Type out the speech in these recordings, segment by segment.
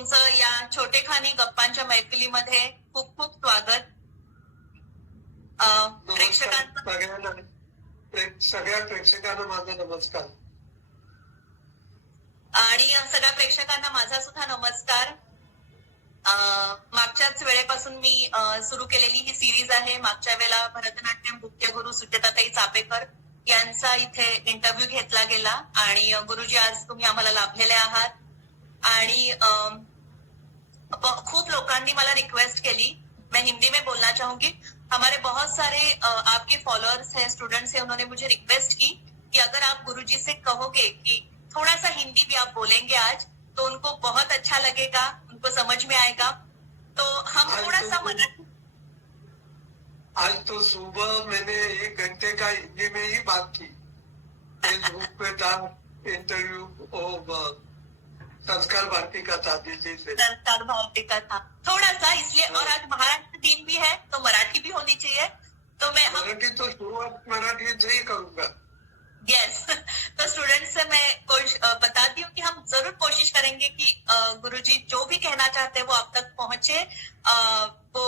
तुमचं या छोटेखानी गप्पांच्या मैफिलीमध्ये खूप खूप स्वागत. सगळ्या प्रेक्षकांना माझा नमस्कार आणि सगळ्या प्रेक्षकांना माझा सुद्धा नमस्कार. मागच्याच वेळेपासून मी सुरू केलेली ही सिरीज आहे. मागच्या वेळेला भरतनाट्यम नृत्यगुरु सुचेताताई चापेकर यांचा इथे इंटरव्ह्यू घेतला गेला आणि गुरुजी आज तुम्ही आम्हाला लाभलेले आहात. आणि खूप लोकांनी मला रिक्वेस्ट केली, मैं हिंदी में बोलना चाहूंगी. हमारे बहुत सारे आपके फॉलोअर्स हैं, स्टूडेंट्स हैं, उन्होंने मुझे रिक्वेस्ट की कि अगर आप गुरुजी से कहोगे कि थोड़ा सा हिंदी भी आप बोलेंगे आज, तो उनको बहुत अच्छा लगेगा, उनको समझ में आएगा. तो हम थोड़ा सा मराठी. आज तो सुबह मैंने 1 घंटे का हिंदी में ही बात की. फेसबुक पे था इंटरव्यू, संस्कार भारती का था, दिल्ली से. संस्कार भारती का था थोड़ा सा, इसलिए. और आज महाराष्ट्र दिन भी है तो मराठी भी होनी चाहिए. तो मैं मराठी तो शुरुआत मराठी से ही करूंगा. यस. तो स्टूडेंट्स से मैं बताती हूँ कि हम जरूर कोशिश करेंगे कि गुरुजी जो भी कहना चाहते हैं वो आप तक पहुंचे. वो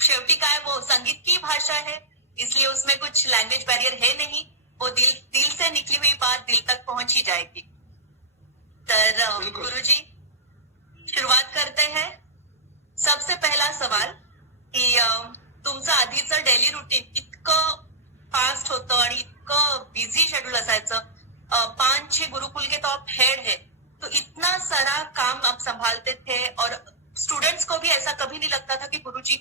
शेवटी काय, वो संगीत की भाषा है, इसलिए उसमें कुछ लैंग्वेज बैरियर है नहीं. वो दिल से निकली हुई बात दिल तक पहुंच ही जाएगी. तर गुरुजी शुरुआत करते हैं. सबसे पहला सवाल की तुमचं आधीचं डेली रुटीन इतकं फास्ट होतं आणि इतकं बिझी शेड्यूल असायचं. 5-6 गुरुकुल के तो आप हेड है, तो इतना सारा काम आप संभालते थे और स्टूडेंट्स को भी ऐसा कभी नहीं लगता था कि गुरुजी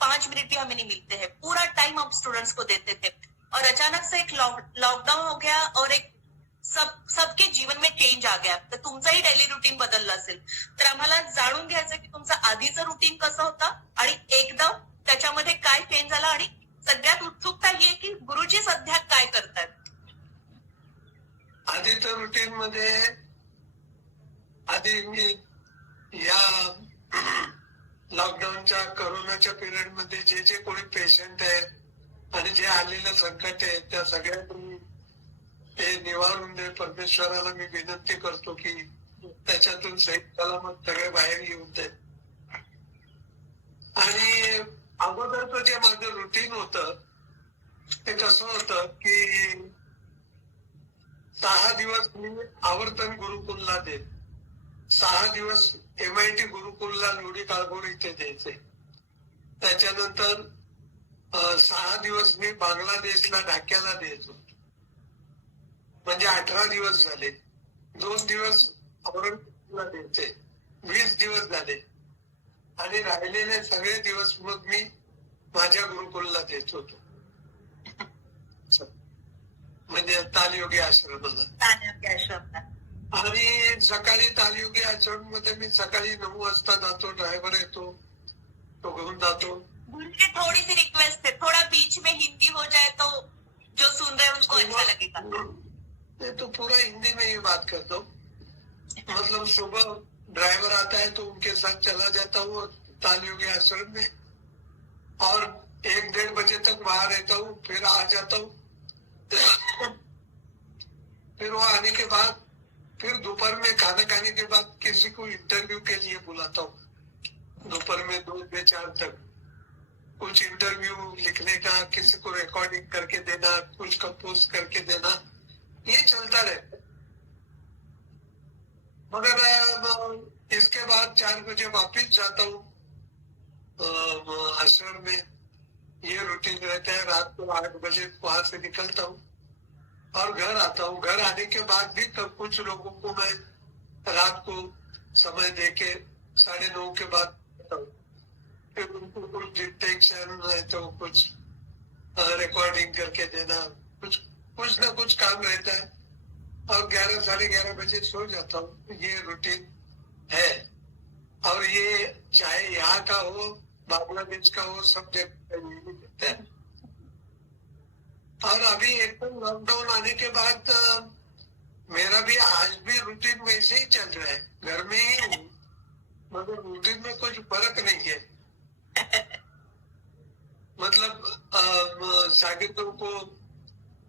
5 मिनट भी हमें नहीं मिलते हैं. पूरा टाइम आप स्टूडेंट्स को देते थे और अचानक से एक लॉकडाउन हो गया और एक सबके जीवन में चेंज आ गया. तर तुमचंही डेली रुटीन बदललं असेल, तर आम्हाला जाणून घ्यायचं की तुमचं आधीचं रुटीन कसं होतं आणि एकदम त्याच्यामध्ये काय चेंज झाला. आणि सगळ्यात उत्सुकता ही आहे की गुरुजी सध्या काय करतात. आधीच्या रुटीन मध्ये आधी मी या लॉकडाऊनच्या कोरोनाच्या पिरियड मध्ये जे कोणी पेशंट आहे आणि जे आलेलं संकट आहे त्या सगळ्यांनी ते निवारून दे. परमेश्वराला मी विनंती करतो की त्याच्यातून सलामत सगळे बाहेर येऊन दे. आणि अगोदरचं जे माझं रुटीन होतं ते कसं होतं की 6 दिवस मी आवर्तन गुरुकुलला दे, 6 दिवस MIT गुरुकुलला लोढी काळभोर इथे द्यायचे. त्याच्यानंतर 6 दिवस मी बांगलादेशला ढाक्याला द्यायचो. म्हणजे 18 दिवस झाले. 2 दिवस औरंगाबादला द्यायचे, 20 दिवस झाले. आणि राहिलेले सगळे दिवस मग मी माझ्या गुरुकुलला देत होतो, म्हणजे तालयोगी आश्रमाला. आणि सकाळी तालयोगी आश्रम मध्ये मी सकाळी 9 वाजता जातो. ड्रायव्हर येतो, तो घेऊन जातो. थोड़ी सी रिक्वेस्ट है, थोड़ा बीच में हिंदी हो जाए तो जो सुन रहे हैं उनको अच्छा लगेगा. तो पूरा हिंदी में ही बात करता हूँ. मतलब सुबह ड्राइवर आता है तो उनके साथ चला जाता हूँ तालयोगी आश्रम में और 1-1.5 बजे तक बाहर रहता हूँ, फिर आ जाता हूँ. फिर वो आने के बाद फिर दोपहर में खाना खाने के बाद किसी को इंटरव्यू के लिए बुलाता हूँ. दोपहर में 2 से 4 तक कुछ इंटरव्यू लिखने का, किसी को रिकॉर्डिंग करके देना, कुछ कंपोज करके देना, ये चलता रहता. मगर इसके बाद 4 बजे वापिस जाता हूँ आश्रम में. ये रूटीन रहता है. रात को 8 बजे वहां से निकलता हूँ और घर आता हूँ. घर आने के बाद भी तब कुछ लोगों को मैं रात को समय देके 9:30 के बाद आता हूँ. फिर उनको कुछ डिटेक्शन है तो कुछ रिकॉर्डिंग करके देना, कुछ ना कुछ काम रहता है और 11-11:30 बजे सो जाता हूँ. ये रूटीन है. और ये चाहे यहाँ का हो, बांग्लादेश का हो, सब जगह है. और अभी एकदम लॉकडाउन आने के बाद मेरा भी आज भी रूटीन वैसे ही चल रहा है. घर में ही हूँ मगर रूटीन में कुछ फर्क नहीं है. मतलब शागिर्दों को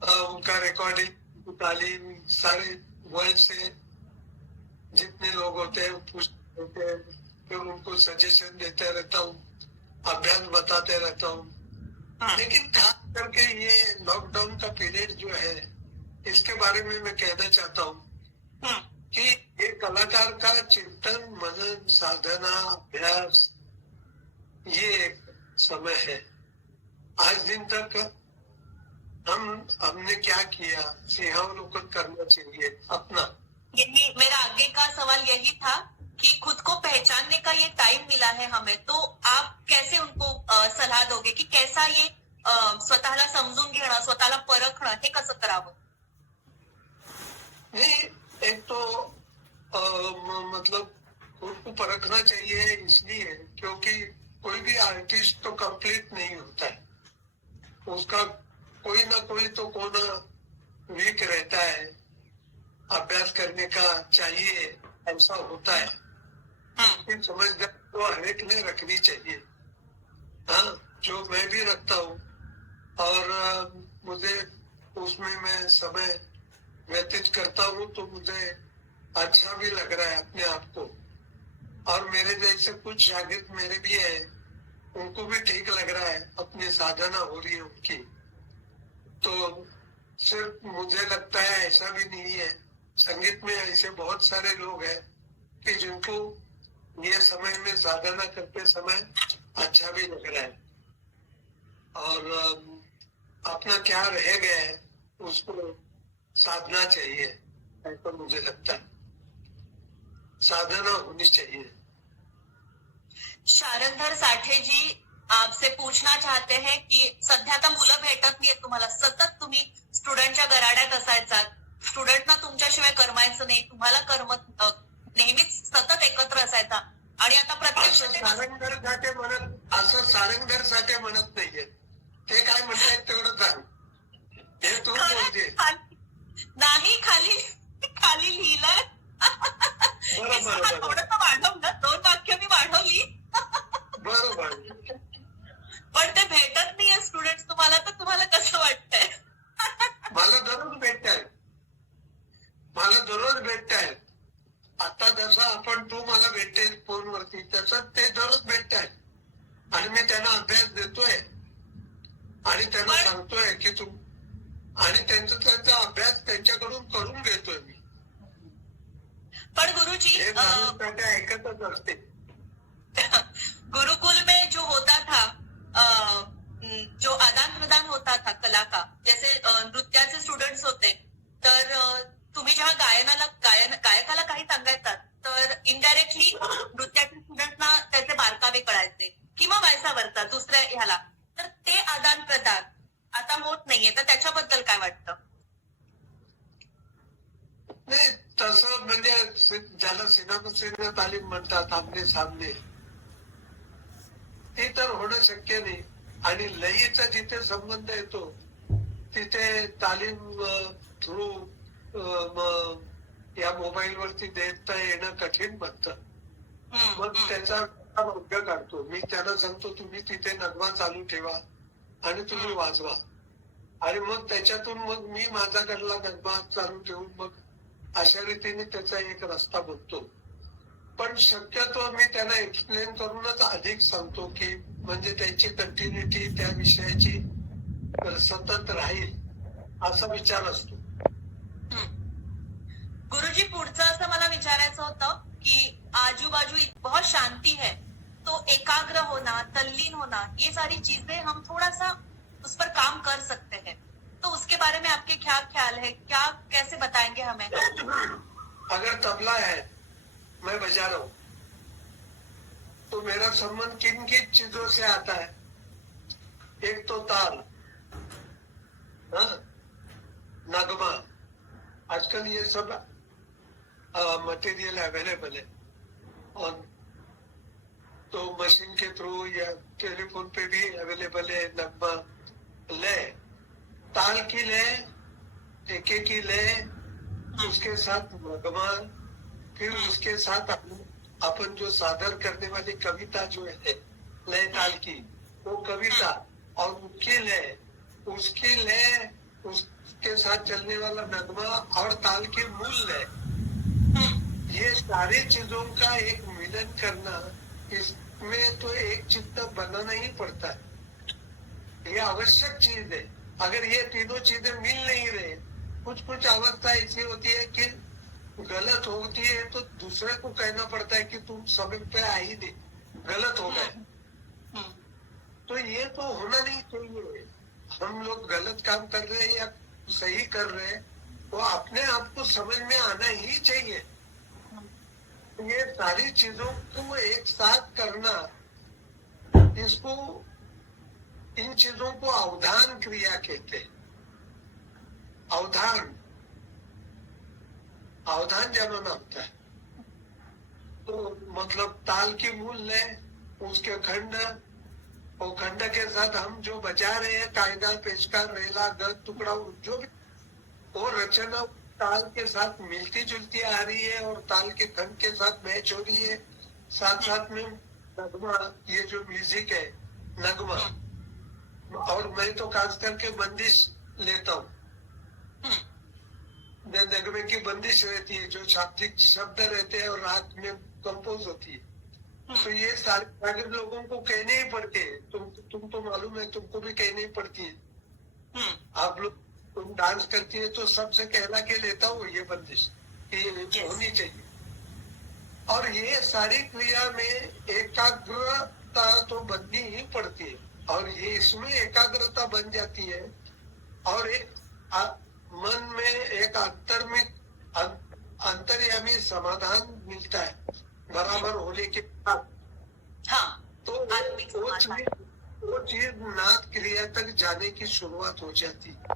उनका रिकॉर्डिंग, तालीम, सारे वर्ल्ड से जितने लोग होते हैं पूछते रहते हैं, फिर उनको सजेशन देते रहता हूँ, अभ्यास बताते रहता हूँ। लेकिन खास करके ये लॉकडाउन का पीरियड जो है, इसके बारे में मैं कहना चाहता हूँ कि एक कलाकार का चिंतन, मनन, साधना, अभ्यास, ये एक समय है। आज दिन तक हमने क्या किया, सिंहावलोकन करना चाहिए अपना। यही मेरा आगे का सवाल यही था कि खुद को पहचानने का ये टाइम मिला है हमें, तो आप कैसे उनको सलाह दोगे की कैसा ये स्वतःला समजून घेणं, स्वतःला परखणं हे कसं करावं? नहीं, एक तो मतलब खुद को परखना चाहिए इसलिए क्योंकि कोई भी आर्टिस्ट तो कंप्लीट नहीं होता है, उसका कोई ना कोई तो कोना वीक रहता है, अभ्यास करने का चाहिए, ऐसा होता है। लेकिन समझदारी तो हर एक ने रखनी चाहिए। हाँ, जो मैं भी रखता हूँ और मुझे उसमें मैं समय व्यतीत करता हूँ तो मुझे अच्छा भी लग रहा है अपने आप को। और मेरे जैसे कुछ शागिर्द मेरे भी है, उनको भी ठीक लग रहा है, अपनी साधना हो रही है उनकी। तो सिर्फ मुझे लगता है ऐसा भी नहीं है, संगीत में ऐसे बहुत सारे लोग हैं कि जिनको ये समय में साधना करते समय अच्छा भी लग रहा है और अपना क्या रह गया है उसको साधना चाहिए, ऐसा मुझे लगता है। साधना होनी चाहिए। शारंधर साठेजी आपसे पूछना चाहते हैं की सध्या आता मुलं भेटत नाहीये तुम्हाला, सतत तुम्ही स्टुडंटच्या गराड्यात असायचा, स्टुडंटना तुमच्याशिवाय करमायचं नाही, तुम्हाला करमत नेहमीच सतत एकत्र असायचा आणि आता प्रत्यक्ष असं ते सारंगधर साठे म्हणत नाहीये, ते काय म्हणतायत तेवढं सांग, हे तू बोलते. नाही, खाली खाली लिहिलंय. थोडंसं वाढव ना, 2 वाक्य मी वाढवली. बरोबर. पण ते भेटत नाहीये स्टुडंट तुम्हाला, तर तुम्हाला कसं वाटतंय? मला दररोज भेटतायत. आता जसं आपण तू मला भेटते फोनवरती, तसं ते दररोज भेटतायत आणि मी त्यांना अभ्यास देतोय आणि त्यांना सांगतोय की तू, आणि त्यांचा अभ्यास त्यांच्याकडून करून घेतोय मी. पण गुरुजी हे ऐकतच असते. गुरुकुल में जो होता था जो आदान प्रदान होता था कला का, जैसे नृत्याचे स्टुडंट्स होते, तर तुम्ही जेव्हा गायकाला काही सांगायचात तर इनडायरेक्टली नृत्याच्या स्टुडंटना त्याचे बारकावे कळायचे किंवा वैसा वरचा दुसऱ्या ह्याला, तर ते आदान प्रदान आता होत नाहीये, तर त्याच्याबद्दल काय वाटतं? नाही, तसं म्हणजे ज्याला सिनेमा तालीम म्हणतात आमने सामने, ते तर होणं शक्य नाही. आणि लयीचा जिथे संबंध येतो तिथे तालीम थ्रू या मोबाईल वरती देता येणं कठीण बनतं. मग त्याचा मार्ग काढतो मी, त्यांना सांगतो तुम्ही तिथे नगमा चालू ठेवा आणि तुम्ही वाजवा, आणि मग त्याच्यातून मग मी माझ्याकडला नगमा चालू ठेवून मग अशा रीतीने त्याचा एक रस्ता बनतो. पण शक्यतो मी त्यांना एक्सप्लेन करूनच अधिक सांगतो की म्हणजे त्यांची कंटिन्युटी त्या विषयाची सतत राहील असा विचार असतो. गुरुजी पुढचं असं मला विचारायचं होतं की आजूबाजू बहुत शांति है, तो एकाग्र होना, तल्लीन होना, ये सारी चीजें हम थोड़ा सा उस पर काम कर सकते हैं, तो उसके बारे में आपके क्या ख्याल है, क्या कैसे बताएंगे हमें? अगर तबला है, मैं बजा रहा हूँ, तो मेरा संबंध किन किन चीजों से आता है? एक तो ताल, नगमा, आजकल ये सब मटेरियल अवेलेबल है और तो मशीन के थ्रू या टेलीफोन पे भी अवेलेबल है. नगमा, लय, ताल की लय, एके की लय, उसके साथ नगमा, फिर उसके साथ अपन जो सादर करने वाली कविता जो है लय ताल की, वो कविता और उसकी लय, उसके साथ चलने वाला नगमा और ताल की मूल लय, ये सारी चीजों का एक मिलन करना, इसमें तो एक चित्त बनाना ही पड़ता है। ये आवश्यक चीज है। अगर ये तीनों चीजें मिल नहीं रहे, कुछ कुछ अवस्था ऐसी होती है कि गलत होती है तो दूसरे को कहना पड़ता है कि तुम समय पे आ ही दे, गलत हो गए। हम्म, तो ये तो होना नहीं चाहिए। हम लोग गलत काम कर रहे हैं या सही कर रहे हैं, वो अपने आप को समझ में आना ही चाहिए। ये सारी चीजों को एक साथ करना, इसको, इन चीजों को अवधान क्रिया कहते हैं। अवधान, अवधान जमाना होता है। तो मतलब ताल की मूल ले, उसके खंड, और खंड के साथ हम जो बजा रहे हैं, कायदा, पेशकार, रेला, गद, टुकड़ा, जो भी, वो रचना ताल के साथ मिलती जुलती आ रही है और ताल के खंड के साथ मैच हो रही है। साथ साथ में नगमा, ये जो म्यूजिक है, नगमा, और मैं तो खास करके बंदिश लेता हूँ। नगमे की बंदिश रहती है, जो शाब्दिक शब्द रहते हैं और रात में कंपोज होती है। तो ये सारे अगर लोगों को कहने ही पड़ते हैं, तुम तो मालूम है, तुमको भी कहने ही पड़ती है। आप लोग, तुम डांस करती है तो सबसे कहला के लेता हूँ ये बंदिश, ये होनी चाहिए। और ये सारी क्रिया में एकाग्रता तो बननी ही पड़ती है, और ये इसमें एकाग्रता बन जाती है, और एक मन में एक अंतर्यामी समाधान मिलता है बराबर होने के बाद। हाँ, तो आत्मिक समाधान। वो चीज नाद क्रिया तक जाने की शुरुआत हो जाती है।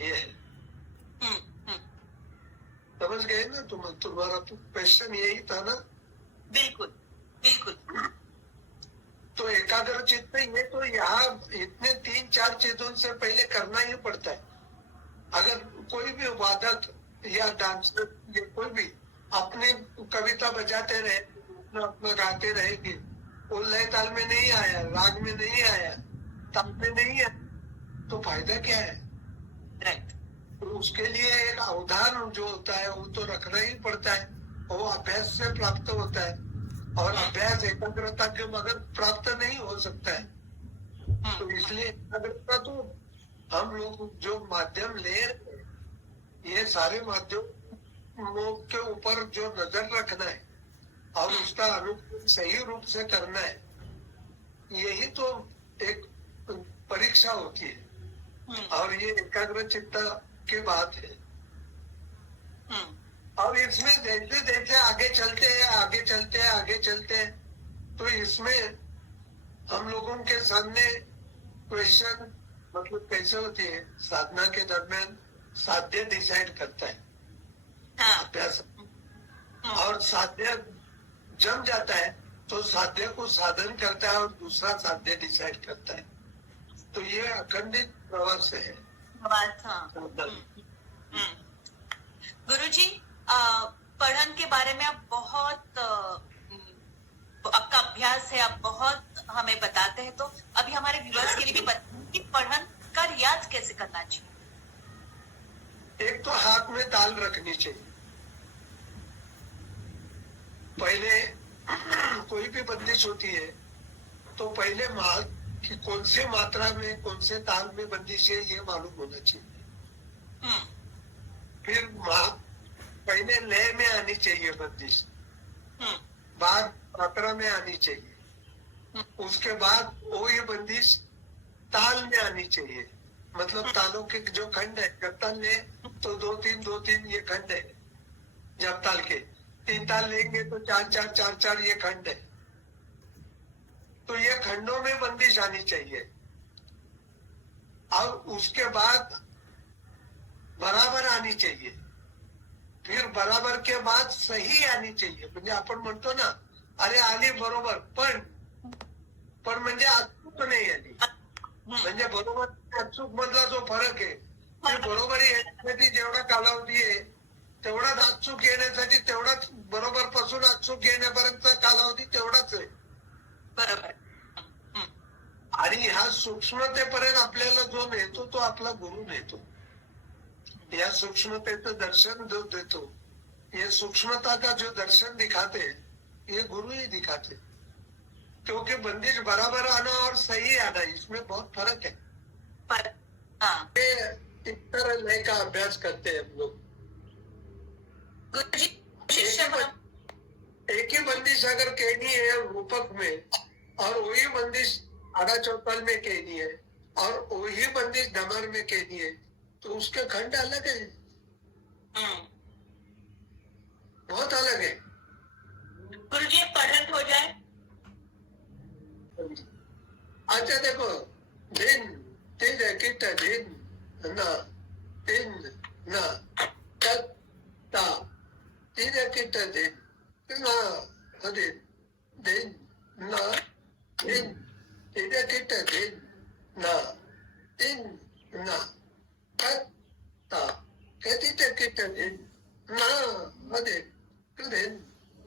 ये है। समझ गए ना तुम्हारा तो क्वेश्चन यही था ना? बिल्कुल बिल्कुल। तो एकाग्र चित्त, ये तो यहाँ इतने 3-4 चीजों से पहले करना ही पड़ता है। अगर कोई भी वादक या डांसर या कोई भी अपने कविता बजाते रहे, अपना गाते रहेंगे, वो लय ताल में नहीं आया, राग में नहीं आया, ताल में नहीं आया, तो फायदा क्या है? राइट। तो उसके लिए एक अवधान जो होता है वो तो रखना ही पड़ता है। वो अभ्यास से प्राप्त होता है, और अभ्यास एकाग्रता के बगैर प्राप्त नहीं हो सकता है। तो इसलिए एकाग्रता तो हम लोग जो माध्यम ले रहे हैं, ये सारे माध्यमों के ऊपर जो नजर रखना है और उसका अनुकूल सही रूप से करना है, यही तो एक परीक्षा होती है। और ये एकाग्र चित्त की बात है। और इसमें जैसे जैसे आगे चलते हैं, आगे चलते हैं, तो इसमें हम लोगों के सामने क्वेश्चन, मतलब कैसे होती है, साधना के दरमियान साध्य डिसाइड करता है। हाँ। अभ्यास, और साध्य जम जाता है तो साध्य को साधन करता है और दूसरा साध्य डिसाइड करता है। तो ये अखंडित प्रवास है। गुरुजी, पढ़न के बारे में आप बहुत, आपका अभ्यास है, आप बहुत हमें बताते हैं, तो अभी हमारे व्यूअर्स के लिए भी बताएं कि पढ़न का रियाज कैसे करना चाहिए। एक तो हाथ में ताल रखनी चाहिए। पहले कोई भी बंदिश होती है तो पहले कि कौन से मात्रा में, कौन से ताल में बंदिश है, ये मालूम होना चाहिए। फिर पहले लय में आनी चाहिए बंदिश, बाद मात्रा में आनी चाहिए, उसके बाद वो ये बंदिश ताल में आनी चाहिए। मतलब तालों के जो खंड है, जब ताल ले तो 2-3 ये खंड है, जब ताल के 3 ताल लेंगे तो 4-4 ये खंड है। तो ये खंडों में बंदिश आनी चाहिए। और उसके बाद बराबर आनी चाहिए, फिर बराबर के बाद सही आनी चाहिए। म्हणजे आपण म्हणतो ना, अरे आली बरोबर, पण म्हणजे अचूक नाही आली। म्हणजे बरोबर अचूक मधला जो फरक आहे, ते बरोबर येण्यासाठी जेवढा कालावधी आहे, तेवढाच अचूक येण्यासाठी तेवढाच, बरोबर पासून अचूक येण्यापर्यंतचा कालावधी तेवढाच आहे। बरोबर। आणि ह्या सूक्ष्मतेपर्यंत आपल्याला जो नेतो तो आपला गुरु नेतो। या सूक्ष्मतेचं दर्शन जो देतो ये सूक्ष्मता का जो दर्शन दिखाते हैं ये गुरु ही दिखाते हैं। क्योंकि बंदिश बराबर आना और सही आना इसमें बहुत फर्क है। हाँ ये इस तरह लय का अभ्यास करते हैं हम लोग। गुरुजी एक ही बंदिश अगर कहनी है रूपक में और वही बंदिश आधा चौपाल में कहनी है और वही बंदिश डमर में कहनी है तो उसके खंड अलग है, बहुत अलग है। गुरुजी पढ़ंत हो जाए। अच्छा देखो, दिन तीन किट दिन ना दिन ना ता तीन किट दिन ना दिन दिन ना दिन तीन किट दिन ना दिन ना ता कहती किट दिन ना दिन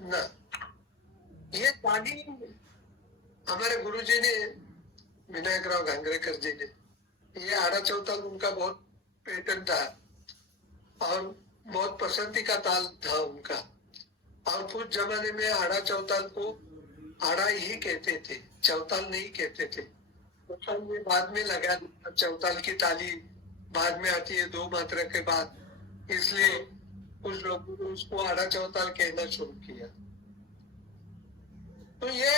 ना। ये ताली हमारे गुरुजी ने विनायकराव गांगरेकर जी ने, ये आड़ा चौताल उनका बहुत पैटर्न था और बहुत पसंदी का ताल था उनका। और कुछ जमाने में आड़ा चौताल को आड़ा ही कहते थे, चौताल नहीं कहते थे। चौताल में बाद में लगा, चौताल की ताली बाद में आती है 2 मात्रा के बाद, इसलिए कुछ लोगों ने उसको आड़ा चौताल कहना शुरू किया। तो ये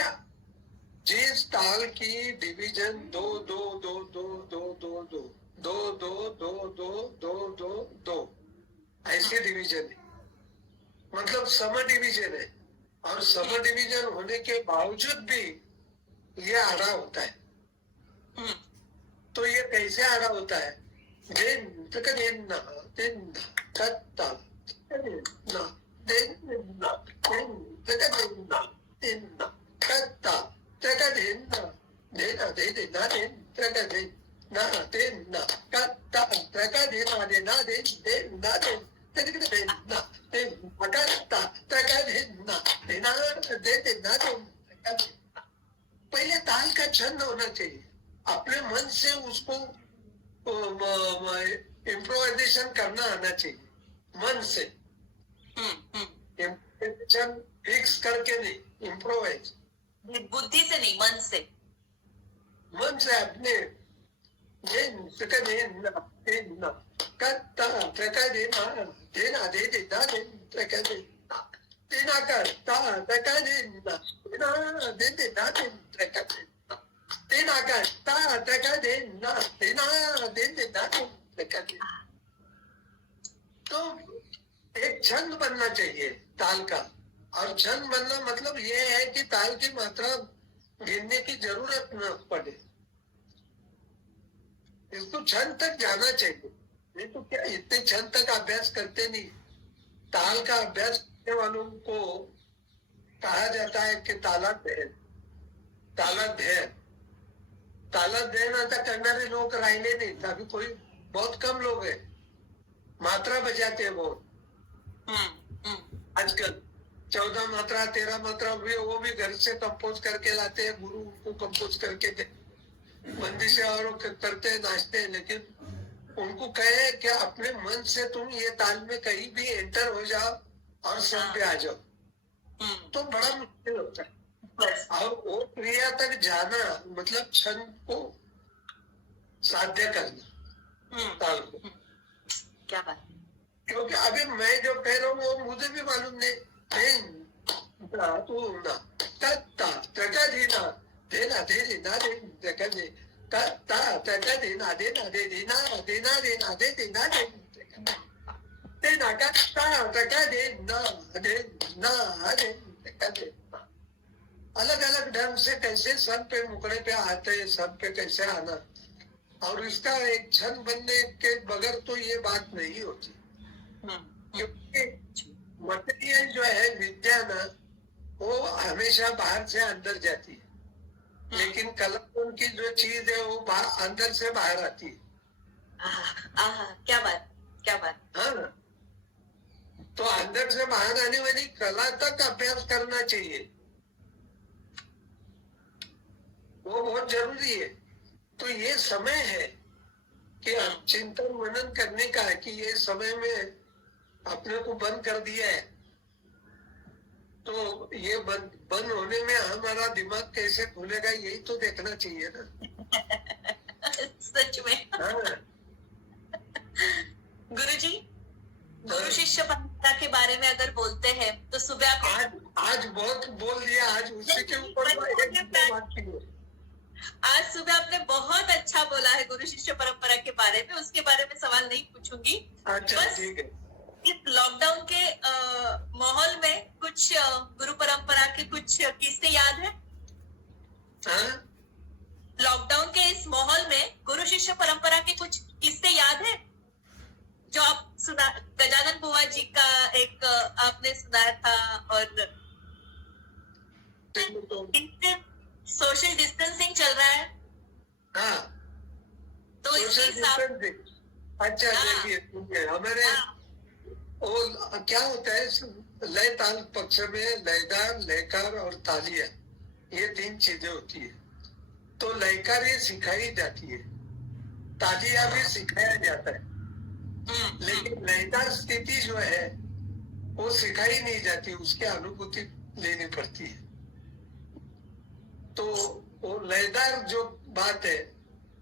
जिस ताल की डिवीजन 2 2 2 2 2 2 2 2 2 2 2 2 2 2 ऐसे डिवीजन है, मतलब सम डिवीजन है। और सम डिवीजन होने के बावजूद भी ये आड़ा होता है। तो ये कैसे आड़ा होता है? दिन दिन ना दिन कत्ता दिन ना दिन ना दिन ना दिन ना कत्ता तका दिन ना देना दे दे ना दिन तका दिन ना दिन ना कत्ता तका दिन ना दे ना दिन ना दिन तका दिन ना दिन कत्ता तका दिन ना देना दे दे ना दिन। पहले ताल का छंद होना चाहिए, अपने मन से उसको इम्प्रोवाइजेशन करना आना चाहिए, मन से। इम्प्रोवाइजेशन फिक्स करके नहीं, इम्प्रोवाइज बुद्धि से नहीं, मन से। मन से अपने तो एक छंद बनना चाहिए ताल का। और छंद बनना मतलब ये है कि ताल की मात्रा गिनने की जरूरत न पड़े, इसको छंद तक जाना चाहिए। नहीं तो क्या इतने छंद तक अभ्यास करते नहीं। ताल का अभ्यास करने वालों को कहा जाता है कि तालाध्याय तालाध्याय आता करणारे लोग राहिले नहीं, अभी कोई बहुत कम लोग हैं, मात्रा बजाते हैं बहुत आजकल। 14 मात्रा 13 मात्रा वो भी घर से कंपोज करके लाते हैं, गुरु उनको कंपोज करके दे, बंदिशें और करते हैं, नाचते हैं। लेकिन उनको कहे कि अपने मन से तुम ये ताल में कहीं भी एंटर हो जाओ और सब पे आ जाओ, तो बड़ा मुश्किल होता है। और वो क्रिया तक जाना मतलब क्षण को साध्य करना ताल को। क्या बात। क्योंकि अभी मैं जो कह रहा हूँ वो मुझे भी मालूम नहीं। अलग अलग ढंग से कैसे सब पे मुकड़े पे आते हैं, सब पे कैसे आना, और इसका एक छंद बनने के बगैर तो ये बात नहीं होती। क्योंकि मटेरियल जो है विद्या ना, वो हमेशा बाहर से अंदर जाती है, लेकिन कला की जो चीज है वो अंदर से बाहर आती है। क्या बात, क्या बात। हाँ, तो अंदर से बाहर आने वाली कला तक अभ्यास करना चाहिए, वो बहुत जरूरी है। तो ये समय है कि हम चिंतन मनन करने का है कि ये समय में अपने को बंद कर दिया है तो ये बंद होने में हमारा दिमाग कैसे खुलेगा, यही तो देखना चाहिए ना। सच में। हाँ, गुरुजी, गुरु शिष्य परंपरा के बारे में अगर बोलते हैं तो सुबह आप आज बहुत बोल दिया, आज उसी के ऊपर बात की है। आज सुबह आपने बहुत अच्छा बोला है गुरु शिष्य परंपरा के बारे में, उसके बारे में सवाल नहीं पूछूंगी। अच्छा, बस ठीक है। इस लॉकडाउन के माहौल में कुछ गुरु परंपरा के कुछ किस्से याद है? हाँ? लॉकडाउन के इस माहौल में गुरु शिष्य परंपरा के कुछ किस्से याद है जो आप सुना? गजानन बुआ जी का एक आपने सुनाया था, और सोशल डिस्टेंसिंग चल रहा है हाँ, तो सोशल इसके हिसाब डिस्टेंसिंग। अच्छा, हाँ। देखिए सुनिए, हमारे वो क्या होता है, लय ताल पक्ष में लयदार, लयकार और तालियां, ये 3 चीजें होती है। तो लयकार ये सिखाई जाती है, तालियां भी सिखाया जाता है, लेकिन लयदार स्थिति जो है वो सिखाई नहीं जाती, उसकी अनुभूति लेनी पड़ती है। तो वो लयदार जो बात है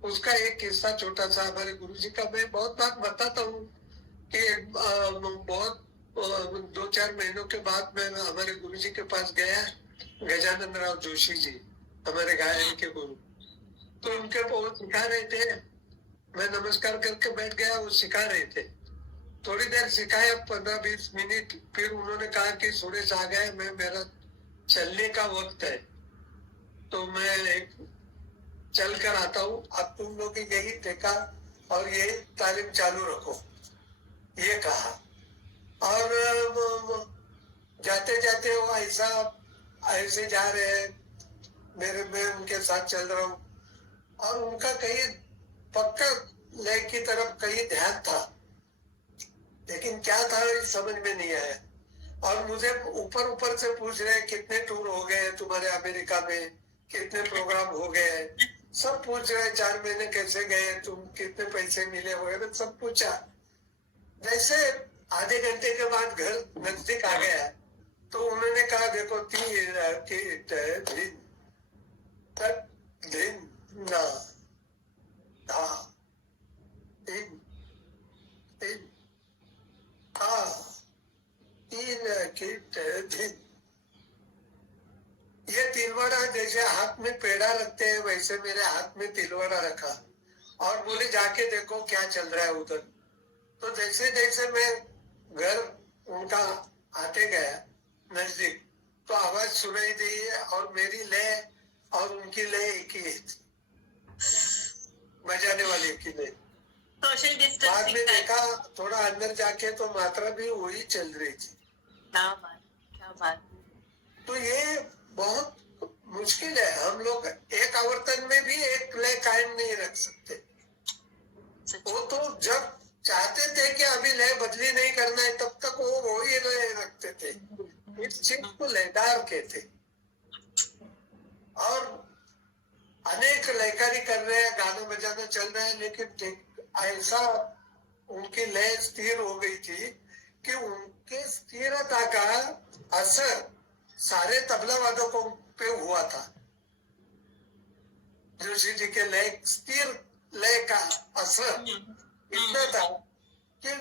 उसका एक किस्सा छोटा सा हमारे गुरुजी का मैं बहुत बार बताता हूँ कि बहुत 2-4 महीनों के बाद मैं हमारे गुरुजी के पास गया, गजानन राव जोशी जी, हमारे गायन के गुरु। तो उनके वो सिखा रहे थे, मैं नमस्कार करके बैठ गया, वो सिखा रहे थे। थोड़ी देर सिखाया, 15-20 मिनट, फिर उन्होंने कहा कि सुरेश आ गए, मेरा चलने का वक्त है, तो मैं चल कर आता हूँ, अब तुम लोग यही देखा और ये तालीम चालू रखो, ये कहा। और जाते जाते वो ऐसे जा रहे हैं, मैं उनके साथ चल रहा हूँ, और उनका कहीं पक्का लय की तरफ कहीं ध्यान था, लेकिन क्या था समझ में नहीं आया। और मुझे ऊपर ऊपर से पूछ रहे हैं कितने टूर हो गए तुम्हारे अमेरिका में, कितने प्रोग्राम हो गए, सब पूछ रहे, 4 महीने कैसे गए तुम, कितने पैसे मिले वगैरह सब पूछा। जैसे आधे घंटे के बाद घर नजदीक आ गया तो उन्होंने कहा देखो 3 ये तिलवाड़ा, जैसे हाथ में पेड़ा रखते हैं वैसे मेरे हाथ में तिलवाड़ा रखा और बोले जाके देखो क्या चल रहा है उधर। तो जैसे जैसे मैं घर उनका आते गया नजदीक, तो आवाज सुनाई दी और मेरी लय और उनकी लय एक ही थी, बजाने वाले की लय। सोशल बाद में डिस्टेंसिंग देखा थोड़ा अंदर जाके तो मात्रा भी वही चल रही थी। क्या बात। तो ये बहुत मुश्किल है, हम लोग एक आवर्तन में भी एक लय कायम नहीं रख सकते। वो तो जब चाहते थे कि अभी लय बदली नहीं करना है तब तक वो ही लय रखते थे, इस चीज को लयदार कहते। और अनेक लयकारी कर रहे हैं, गाना बजाना चल रहा है, लेकिन ऐसा उनकी लय स्थिर हो गई थी कि उनके स्थिरता का असर सारे तबला वादकों पे हुआ था। जोशी जी के लय, स्थिर लय का असर इतना था कि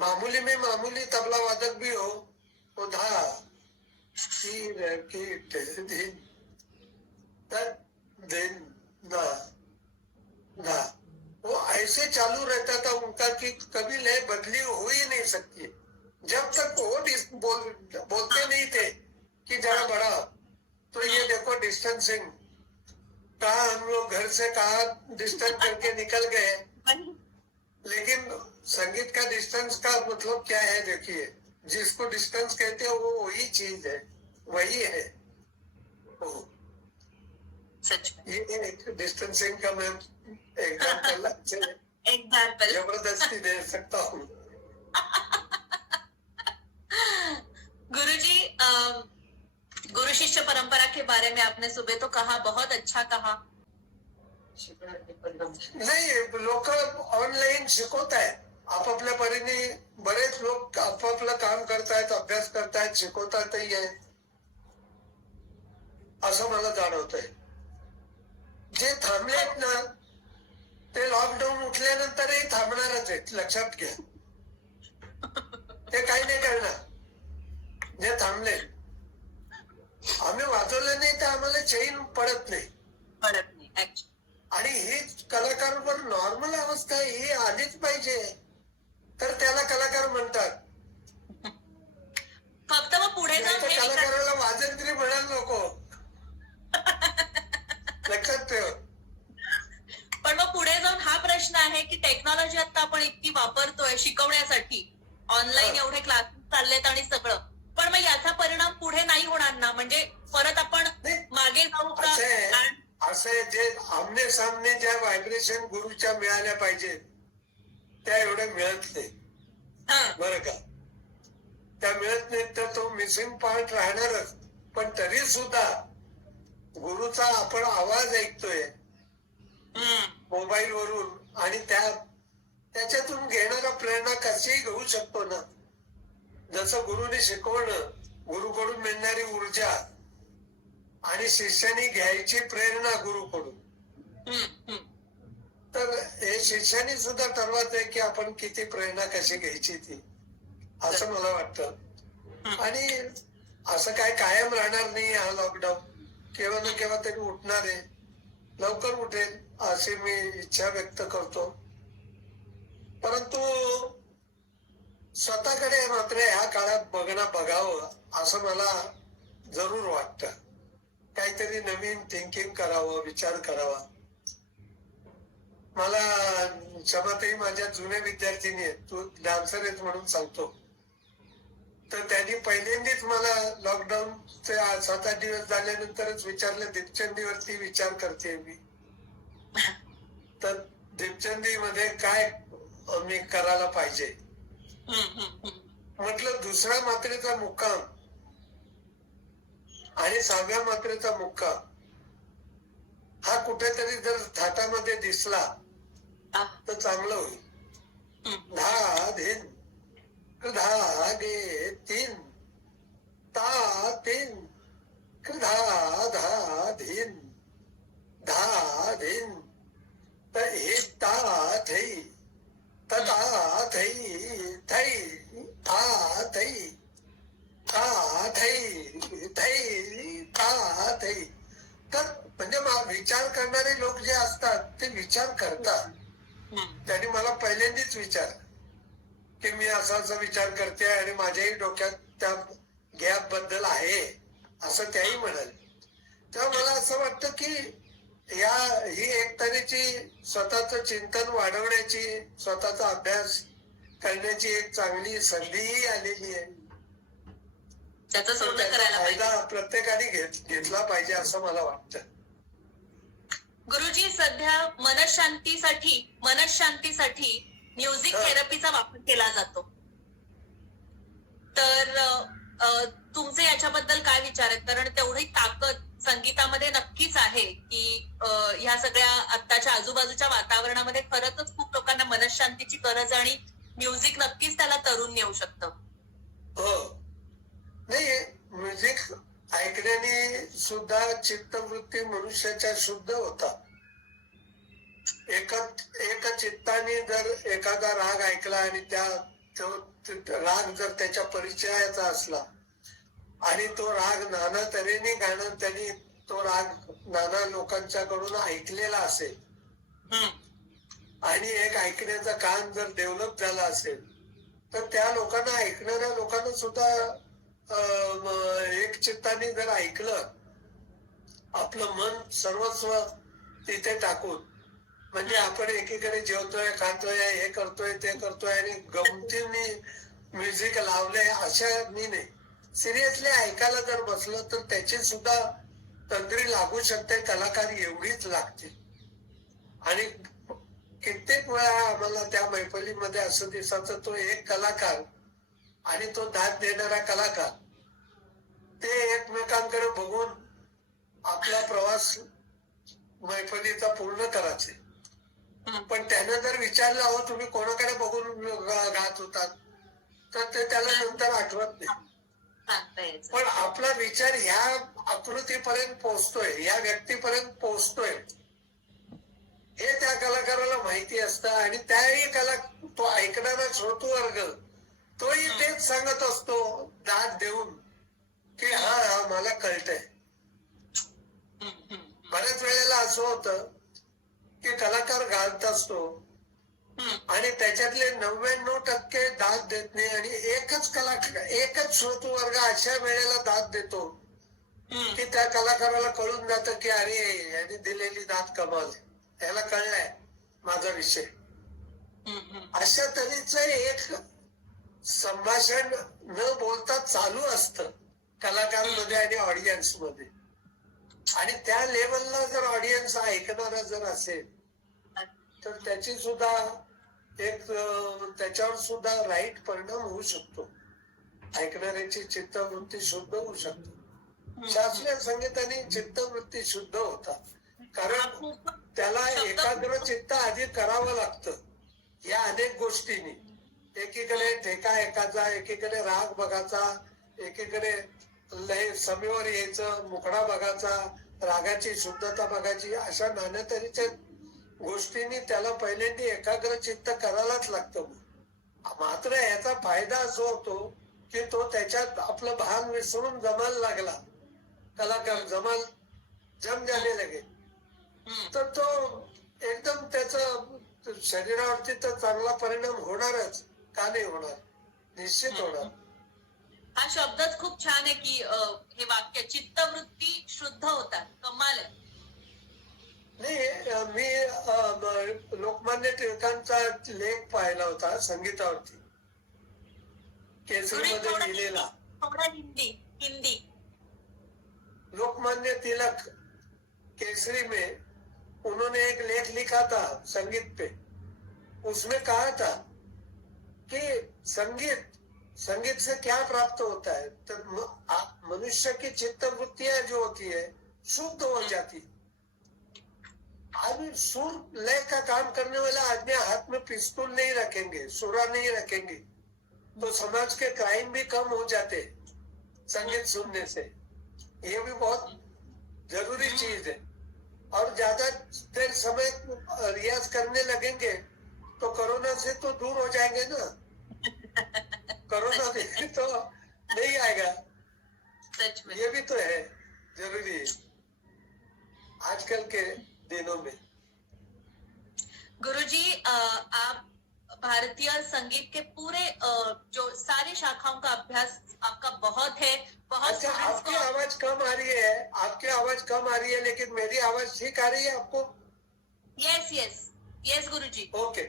मामूली में मामूली तबला वादक भी हो, वो धा दिन ना वो ऐसे चालू रहता था उनका कि कभी लय बदली हो ही नहीं सकती जब तक वो बोलते नहीं थे कि जरा बड़ा। तो ये देखो डिस्टेंसिंग, कहा हम लोग घर से कहा डिस्टेंस करके निकल गए, लेकिन संगीत का डिस्टेंस का मतलब क्या है, देखिए जिसको डिस्टेंस कहते हैं वो वही चीज है, वही है वो। सच में ये एक डिस्टेंसिंग का मैं एग्जाम्पल जबरदस्ती दे सकता हूँ। गुरुजी, गुरु शिष्य परंपरा के बारे में आपने सुबह तो कहा, बहुत अच्छा कहा। नाही, लोक ऑनलाईन शिकवतायत, आपापल्या परीने बरेच लोक आपापलं काम करतायत, अभ्यास करतायत, शिकवतातही आहे, असं मला जाणवतंय. जे थांबलेत ना ते लॉकडाऊन उठल्यानंतरही थांबणारच आहेत, लक्षात घ्या. ते काही नाही करणार. जे थांबले, आम्ही वाजवलं नाही तर आम्हाला चैन पडत नाही. पडत नाही ऍक्च्युअली. आणि ही कलाकारांवर नॉर्मल अवस्था ही आलीच पाहिजे, तर त्याला कलाकार म्हणतात. फक्त मग पुढे नाही जाऊन तर हे विचार- कलाकाराला वाजंत्री म्हणायला नको. लक्षात ठेव. पण मग पुढे जाऊन हा प्रश्न आहे की टेक्नॉलॉजी आता आपण इतकी वापरतोय शिकवण्यासाठी, ऑनलाईन हा. एवढे क्लासेस चाललेत आणि सगळं, पण मग याचा परिणाम पुढे नाही होणार ना? म्हणजे परत आपण नाही. मागे जाऊ का? असे जे आमने सामने ज्या व्हायब्रेशन गुरुच्या मिळाल्या पाहिजेत त्या एवढ्या मिळत नाही, हा. बरं का. त्या मिळत नाहीत तर तो मिसिंग पार्ट राहणारच. पण तरी सुद्धा गुरुचा आपण आवाज ऐकतोय हम्म. मोबाईल वरून आणि त्याच्यातून घेणारा प्रेरणा कशीही घेऊ शकतो ना. जसं गुरुने शिकवणं, गुरुकडून मिळणारी ऊर्जा आणि शिष्याने घ्यायची प्रेरणा गुरुकडून, हम्म. हम्म. तर हे शिष्याने सुद्धा ठरवायचंय की आपण किती प्रेरणा कशी घ्यायची ती, असं मला वाटतं. आणि असं काय कायम राहणार नाही हा लॉकडाऊन. केव्हा ना केव्हा तरी उठणार आहे, लवकर उठेल अशी मी इच्छा व्यक्त करतो. परंतु स्वतःकडे मात्र ह्या काळात बघावं असं मला जरूर वाटतं. काहीतरी नवीन थिंकिंग करावं, विचार करावा. मला क्षमाताई माझ्या जुन्या विद्यार्थिनी आहेत, तू डान्सर आहेत म्हणून सांगतो. तर त्यांनी पहिल्यांदाच मला लॉकडाऊनचे 7-8 दिवस झाल्यानंतरच विचारलं, दीपचंदीवरती विचार करते मी. तर दीपचंदी मध्ये काय मी करायला पाहिजे. म्हटलं 2ऱ्या मात्रेचा मुक्काम आणि 6व्या मात्रेचा मुक्काम हा कुठेतरी जर थाटामध्ये दिसला तर चांगलं होईल. 10 दिन धागे 3 ता 3 धा दिन 10 दिन तर हे ता थई तथा थई थई था थई ता थई थई ता थई. तर म्हणजे विचार करणारे लोक जे असतात ते विचार करतात. त्यांनी मला पहिल्यांदाच विचारलं की मी असा विचार करते आणि माझ्याही डोक्यात त्या गॅप बद्दल आहे असं त्याही म्हणाले. तेव्हा मला असं वाटतं की ही एक तऱ्हेची स्वतःचं चिंतन वाढवण्याची, स्वतःचा अभ्यास करण्याची एक चांगली संधीही आलेली आहे. त्याचा फायदा प्रत्येकाने घेतला पाहिजे असं मला वाटतं. गुरुजी, सध्या मनशांतीसाठी म्युझिक थेरपीचा वापर केला जातो. तर तुमचे याच्याबद्दल काय विचार आहेत? कारण तेवढी ताकद संगीतामध्ये नक्कीच आहे की ह्या सगळ्या आत्ताच्या आजूबाजूच्या वातावरणामध्ये खरंच खूप लोकांना मनशांतीची गरज, आणि म्युझिक नक्कीच त्याला तरुण नेऊ शकतं. हो, नाही, म्युझिक ऐकण्याने सुद्धा चित्तवृत्ती मनुष्याच्या शुद्ध होतात. एका चित्ताने जर एखादा राग ऐकला आणि राग जर त्याच्या परिचयाचा असला आणि तो राग नाना तऱ्हेने गाणं त्यांनी तो राग नाना लोकांच्याकडून ऐकलेला असेल आणि एक ऐकण्याचा कान जर डेव्हलप झाला असेल तर त्या लोकांना, ऐकणाऱ्या लोकांना सुद्धा एक चित्ताने जर ऐकलं, आपलं मन सर्वस्व तिथे टाकून, म्हणजे आपण एकीकडे जेवतोय, खातोय, हे करतोय, ते करतोय आणि गमतीने म्युझिक लावलंय अशा मी नाही. सिरियसली ऐकायला जर बसलं तर त्याची सुद्धा तंद्री लागू शकते. कलाकार एवढीच लागते. आणि कित्येक वेळा आम्हाला त्या मैफलीमध्ये असं दिसायचं, तो एक कलाकार आणि तो दाद देणारा कलाकार ते एकमेकांकडे बघून आपला प्रवास मैफलीचा पूर्ण करायचे. पण त्यानं जर विचारलं, अहो तुम्ही कोणाकडे बघून गात होतात, तर ते त्याला नंतर आठवत नाही. सांगता यायचं. पण आपला विचार ह्या आकृतीपर्यंत पोहोचतोय, या व्यक्तीपर्यंत पोहोचतोय, हे त्या कलाकाराला माहिती असतं. आणि त्याही तो ऐकणारा श्रोतृवर्ग तोही तेच सांगत असतो दाद देऊन की हा मला कळतंय. बऱ्याच वेळेला असं होतं की कलाकार गात असतो आणि त्याच्यातले 99% दाद देत नाही आणि एकच श्रोतृवर्ग अशा वेळेला दाद देतो की त्या कलाकाराला कळून जातं की अरे याने दिलेली दाद कमाल, त्याला कळलाय माझा विषय. अशा तऱ्हेचं एक संभाषण न बोलता चालू असतं कलाकार मध्ये आणि ऑडियन्स मध्ये. आणि त्या लेवलला जर ऑडियन्स ऐकणारा जर असेल तर त्याची सुद्धा त्याच्यावर सुद्धा राईट परिणाम होऊ शकतो. ऐकणाऱ्याची चित्तवृत्ती शुद्ध होऊ शकते. शास्त्रीय संगीताने चित्तवृत्ती शुद्ध होतात, कारण त्याला एकाग्र चित्त आधी करावं लागतं. या अनेक गोष्टींनी एकीकडे ठेका ऐकायचा, एकीकडे राग बघायचा, एकीकडे लय समीवर यायचं, मुखडा बघायचा, रागाची शुद्धता बघायची, अशा नाना तऱ्हेच्या गोष्टींनी त्याला पहिल्यांदा एकाग्र चित्त करायलाच लागतं. मात्र याचा फायदा असा होतो की तो त्याच्यात आपलं भान विसरून जमायला लागला, कलाकार जम जाने लगे, तर तो एकदम त्याचा शरीरावरती तर चांगला परिणाम होणारच, का नाही होणार, निश्चित होणार. हा शब्दच खूप छान आहे की हे वाक्य चित्तवृत्ती शुद्ध होतात. कमाल आहे. नाही, मी लोकमान्य टिळकांचा लेख पाहिला होता संगीतावरती, केसरीमध्ये लिहिलेला. हिंदी. लोकमान्य तिलक केसरी में उन्होंने एक लेख लिखा था संगीत पे. उसमें कहा था कि संगीत से क्या प्राप्त होता है, तो मनुष्य की चित्तवृत्तियां जो होती है शुद्ध हो जाती. आदमी सुर लय का काम करने वाला आदमी हाथ में पिस्तौल नहीं रखेंगे, सुरा नहीं रखेंगे, तो समाज के क्राइम भी कम हो जाते संगीत सुनने से. ये भी बहुत जरूरी चीज है. और ज्यादा देर समय रियाज करने लगेंगे तो कोरोना से तो दूर हो जाएंगे ना. कोरोना भी तो नहीं आएगा. सच में ये भी तो है, जरूरी है आजकल के दिनों में. गुरुजी, आप भारतीय संगीत के पूरे जो सारी शाखाओं का अभ्यास आपका बहुत है. बहुत अच्छा, आपकी आवाज कम आ रही है, आपकी आवाज कम आ रही है, लेकिन मेरी आवाज ठीक आ रही है आपको? यस गुरुजी. ओके,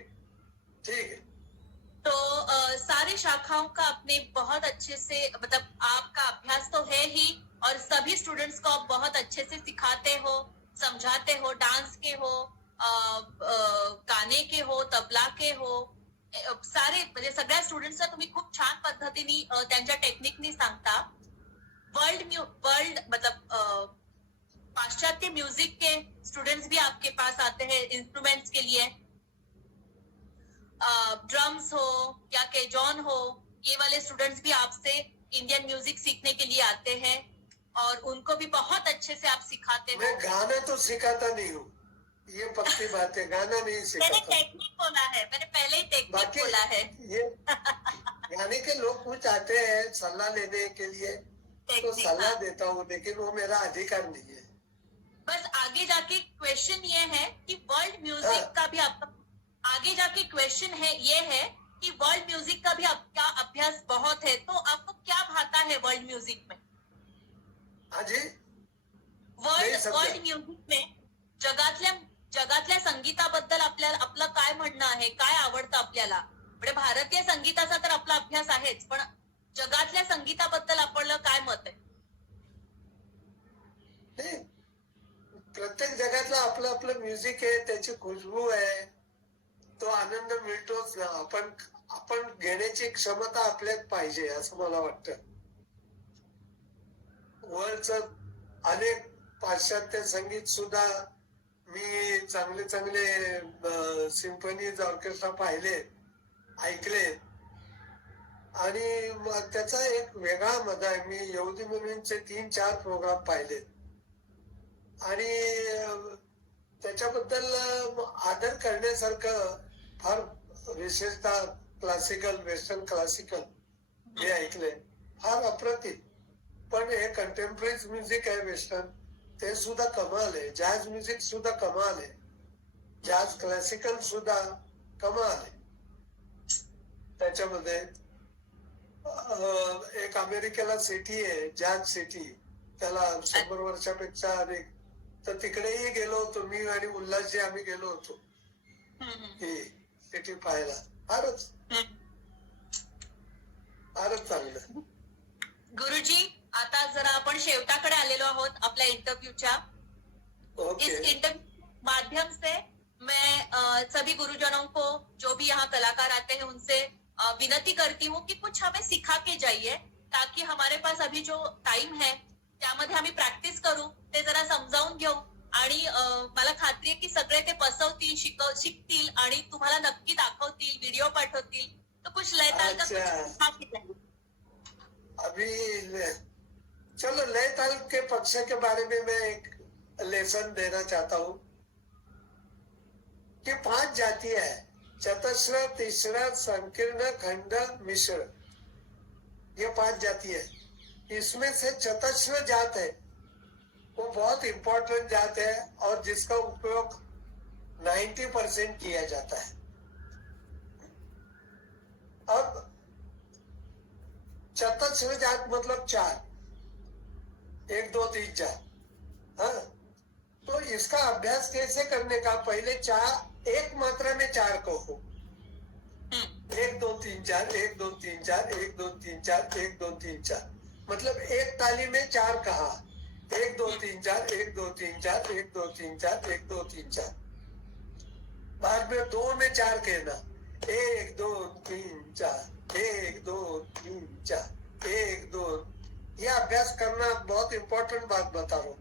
ठीक है. तो सारी शाखाओं का आपने बहुत अच्छे से, मतलब आपका अभ्यास तो है ही, और सभी स्टूडेंट्स को आप बहुत अच्छे से सिखाते हो, समझाते हो. डांस के हो, गाणे के हो, तबला के हो, सारे म्हणजे सगळ्या स्टुडंट्सना तुम्ही खूप छान पद्धतीने त्यांच्या टेक्निकनी सांगता. वर्ल्ड मतलब पाश्चात्य म्यूजिक के स्टूडेंट्स भी आपके पास आते हैं इंस्ट्रूमेंट्स के लिए. ड्रम्स हो या केजॉन हो, ये वाले स्टूडेंट्स भी आपसे इंडियन म्यूजिक सीखने के लिए आते हैं और उनको भी बहुत अच्छे से आप सिखाते हो. मैं गाना तो सिखाता नहीं हूँ, ये पक्की बात है, गाना नहीं मैंने सिखाता. टेक्निक बोला है, मैंने पहले ही टेक्निक बोला है. ये गाने के लोग कुछ आते हैं सलाह लेने के लिए, तो सलाह देता हूँ, लेकिन वो मेरा अधिकार नहीं है. बस आगे जाके क्वेश्चन ये है कि वर्ल्ड म्यूजिक का भी आपका, आगे जाके क्वेश्चन है ये है कि वर्ल्ड म्यूजिक का भी आपका अभ्यास बहुत है, तो आपको क्या भाता है वर्ल्ड म्यूजिक में? हाँ जी, वर्ल्ड म्युझिक में जगातल्या संगीताबद्दल आपल्याला आपलं काय म्हणणं आहे, काय आवडतं आपल्याला? म्हणजे भारतीय संगीताचा तर आपला अभ्यास आहेच, पण जगातल्या संगीताबद्दल आपलं काय मत आहे? प्रत्येक जगातलं आपलं आपलं म्युझिक आहे, त्याची खुशबू आहे, तो आनंद मिळतोच ना. आपण घेण्याची क्षमता आपल्यात पाहिजे असं मला वाटतं. वर्ल्डचं अनेक पाश्चात्य संगीत सुद्धा मी चांगले सिम्फनीज ऑर्केस्ट्रा पाहिले, ऐकले, आणि त्याचा एक वेगळा मजा आहे. मी यहुदी मुलींचे 3-4 प्रोग्राम पाहिले आणि त्याच्याबद्दल आदर करण्यासारखं फार विशेषतः क्लासिकल, वेस्टर्न क्लासिकल हे ऐकले, फार अप्रतिम. पण हे कंटेम्पररी म्युझिक आहे वेस्टर्न, ते सुद्धा कमाल आहे. जॅझ म्युझिक सुद्धा कमाल आहे. जॅझ क्लासिकल सुद्धा कमाल आहे. त्याच्यामध्ये एक अमेरिकेला सिटी आहे जॅझ सिटी, त्याला 100 वर्षापेक्षा अधिक. तर तिकडेही गेलो होतो मी आणि उल्हासजी, आम्ही गेलो होतो ती सिटी पाहायला. फारच फारच चांगलं. गुरुजी, आता जरा आपण शेवटाकडे आलेलो आहोत आपल्या इंटरव्यूच्या. ओके. इस इंटरव्यू माध्यम से मैं सभी गुरुजनों को, जो भी यहाँ कलाकार आते हैं, उनसे विनती करती हूँ कि कुछ हमें सिखा के जाइए, ताकि हमारे पास अभी जो टाइम है त्यामध्ये आम्ही प्रॅक्टिस करू, ते जरा समजावून घेऊ आणि मला खात्री आहे की सगळे ते बसवतील, शिकतील आणि तुम्हाला नक्की दाखवतील, व्हिडिओ पाठवतील. तो कुछ लय ताल का कुछ सिखा के जाइए. अभी चलो लय ताल के पक्ष के बारे में मैं एक लेसन देना चाहता हूँ कि 5 जातियां है: चतस्र, तीसरा, संकीर्ण, खंड, मिश्र. ये 5 जातियां है. इसमें से चतस्र जात है वो बहुत इंपॉर्टेंट जात है और जिसका उपयोग 90% किया जाता है. अब चतस्र जात मतलब 4, 1 2 3 4. हाँ, तो इसका अभ्यास कैसे करने का? पहले 4 एक मात्रा में 4 कहो. 1 2 3 4, 1 2 3 4, 1 2 3 4, 1 2 3 4. मतलब एक ताली में 4 कहा. 1 2 3 4, 1 2 3 4, 1 2 3 4, 1 2 3 4. बाद में 2 में 4 कहना. 1 2 3 4, 1 2 3 4, 1 2. यह अभ्यास करना बहुत इंपॉर्टेंट बात बता रहा हूँ.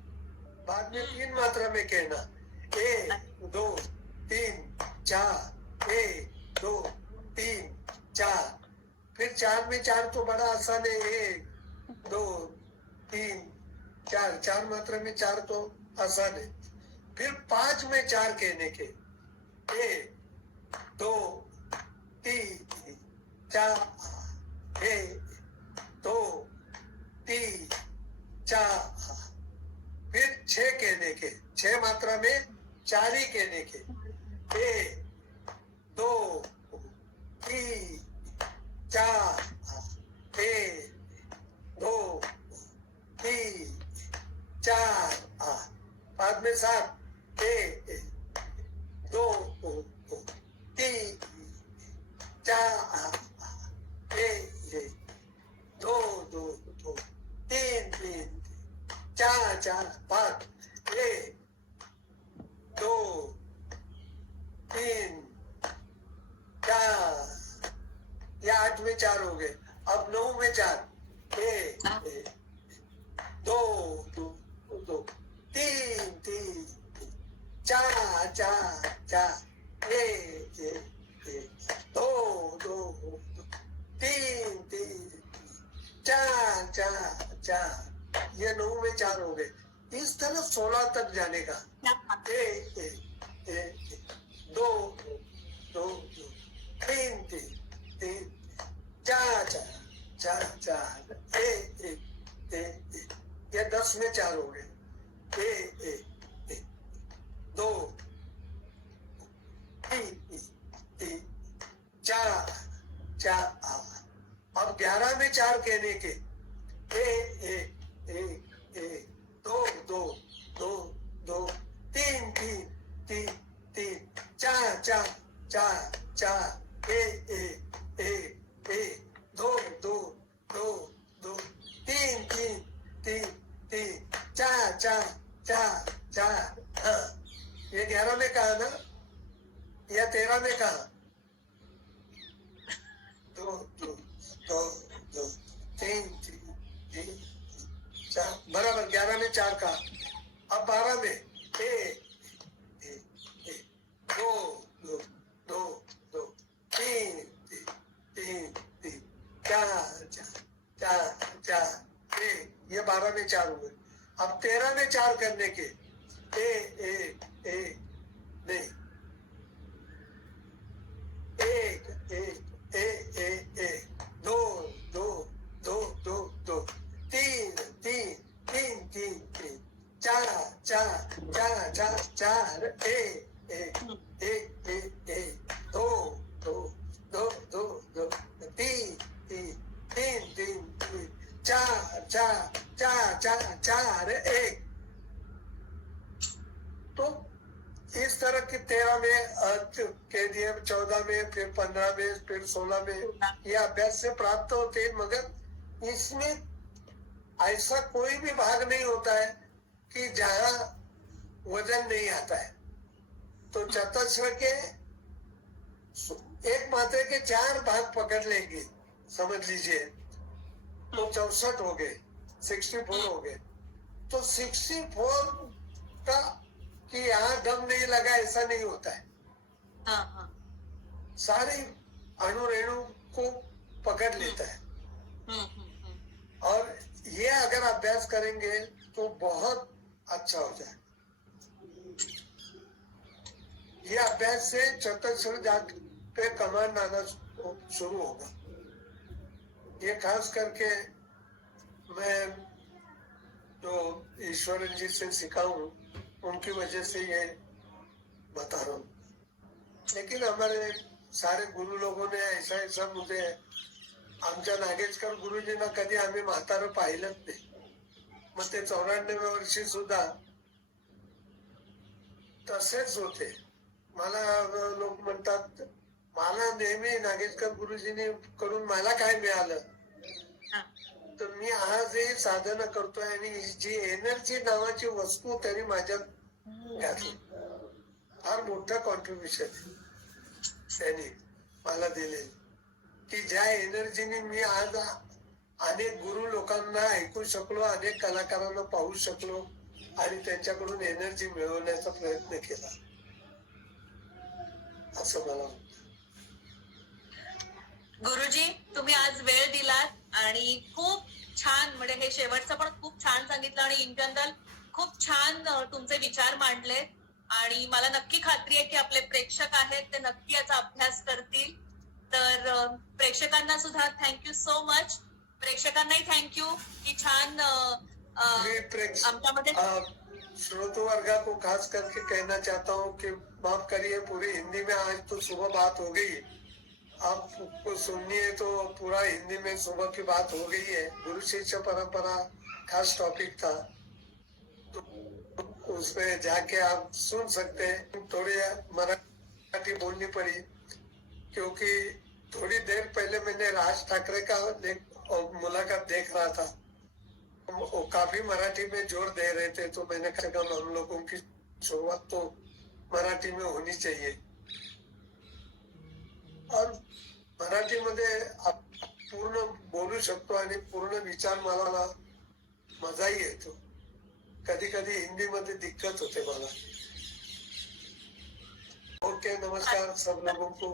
बाद में 3 मात्रा में कहना. 1 2 3 4, 1 2 3 4. फिर 4 में 4 तो बड़ा आसान है. 1 2 3 4, 4 मात्रा में 4 तो आसान है. फिर 5 में 4 कहने के. 1 2 3 4, 1 2 3 4. फिर 6 कहने के. 6 मात्रा में 4 ही कहने के. 1 2 3 4, 1 2 3 4. बाद में 7 1 2 3 4, 1 2 2 2 3 3 4 4 5 1 2 3 4. ये 8 में 4 हो गए. अब 9 में 4. 1 2 2 2 3 3 4 4 4. 1 2 2 3 3 4 4 4. ये 9 में 4 हो गए. इस तरह 16 तक जाने का. 1 2 2 3 3 3 4 4 4 1 ये 10 में 4 हो गए. 1 2 3 4 4. अब 11 में 4 कहने के. 1 2 2 2 2 3 3 3 3 4 4 4 4 1 2 2 2 2 3 3 3 3 4 4 4 4. हाँ, ये 11 में कहा ना या 13 में कहा? 2 2 2 2 3 3 4. बराबर 11 में 4 कहा. अब 12 में 1 2 2 2 2 3 3 3 4 ए, ये 12 में 4 हुए। अब 13 में 4 करने के ए ए ए नहीं, एक एक ए ए ए, दो दो दो दो दो, तीन तीन तीन तीन तीन, चार चार चार चार चार, ए ए ए ए ए, दो दो दो दो दो, तीन तीन तीन तीन तीन, चार चार चार चार चार, एक। तो इस तरह की 13 में अर्थ कह दिए, 14 में, फिर 15 में, फिर 16 में, ये अभ्यास से प्राप्त होते हैं। मगर इसमें ऐसा कोई भी भाग नहीं होता है कि जहां वजन नहीं आता है। तो चतुस्र के एक मात्रा के 4 भाग पकड़ लेंगे, समझ लीजिए, तो 64 हो गए, 64 हो गए। तो 64 का कि यहाँ दम नहीं लगा ऐसा नहीं होता है। हाँ हाँ। सारे अणु रेणु को पकड़ लेता है। और ये अगर अभ्यास करेंगे तो बहुत अच्छा हो जाए। ये अभ्यास से चतुस्र जाग पे कमांड आना शुरू होगा। ये खास करके मैं जो ईश्वरन जी से सीखा हूँ उनकी वजह से ये बता रहा हूँ। लेकिन हमारे सारे गुरु लोगों ने ऐसा ऐसा मुझे, आमच्या नागेशकर गुरुजींना कधी आम्ही म्हातारं पाहिलंच नाही। मग ते 94 वर्षी सुद्धा तसेच होते। मला लोक म्हणतात, मला नेहमी नागेशकर गुरुजींनी कडून मला काय मिळालं, तर मी आजही साधना करतोय आणि जी एनर्जी नावाची वस्तू त्यांनी माझ्यात घातली, फार मोठं कॉन्ट्रीब्युशन त्यांनी मला दिलेलं, की ज्या एनर्जीने मी आज अनेक गुरु लोकांना ऐकू शकलो, अनेक कलाकारांना पाहू शकलो आणि त्यांच्याकडून एनर्जी मिळवण्याचा प्रयत्न केला, असं मला वाटतं. गुरुजी, तुम्ही आज वेळ दिलात आणि खूप छान, म्हणजे हे शेवटचं पण खूप छान सांगितलं आणि इन जनरल खूप छान तुमचे विचार मांडले. आणि मला नक्की खात्री आहे की आपले प्रेक्षक आहेत ते नक्की याचा अभ्यास करतील. तर प्रेक्षकांना सुद्धा थँक्यू सो मच. प्रेक्षकांनाही थँक्यू की छान आमच्यामध्ये श्रोतो वर्गा को खास करके कहना चाहता हूँ कि माफ करिए, पूरी हिंदी में आज तो सुबह बात हो गई, आपको सुननी है तो पूरा हिंदी में सुबह की बात हो गई है. गुरु शिष्य परंपरा खास टॉपिक था, तो उसमें जाके आप सुन सकते हैं. थोड़ी मराठी बोलनी पड़ी क्योंकि थोड़ी देर पहले मैंने राज ठाकरे का मुलाकात देख रहा था, वो काफी मराठी में जोर दे रहे थे, तो मैंने कहा हम लोगों की शुरुआत तो मराठी में होनी चाहिए. और मराठीमध्ये पूर्ण बोलू शकतो आणि पूर्ण विचार मला मजाही येतो. कधी कधी हिंदीमध्ये दिक्कत होते मला. ओके, नमस्कार सब लोगों को.